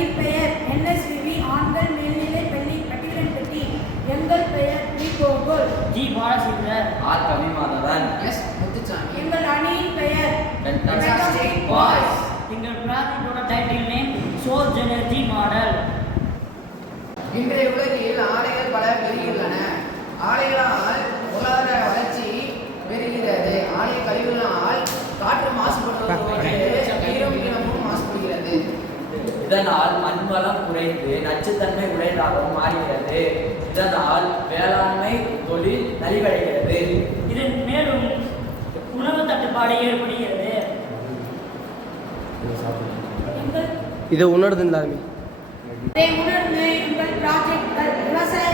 பள்ளியின் பெயர் NSVV ஆண்கள் மேல்நிலை பள்ளி பட்டியலன்பட்டி. எங்கள் பெயர் T. Gokul. G. Balachandran. R. Kavimadhavan. S. Muthusamy. எங்கள் அணியின் பெயர் Fantastic Boys. எங்கள் ப்ராஜெக்டோட title name source energy model. இன்றைய உலகில் ஆலைகள் பல பெருகியுள்ளன. ஆலைகளால் பொருளாதார வளர்ச்சி பெருகிறது. ஆலை கழிவுகளால் காற்று மாசுபடுவதோடு நீரும் நிலமும் மாசுபடுகிறது. இதனால் மண்வளம் குறைந்து நச்சுத்தன்மை உடையதாகவும் மாறுகிறது. இதனால் வேளாண்மை தொழில் நலிவடைகிறது. இதன் மேலும் உணவு தட்டுப்பாடு ஏற்படுகிறது. எங்கள் இதை உணர்ந்து இதை உணர்ந்து எங்கள் ப்ராஜெக்ட்கள் விவசாய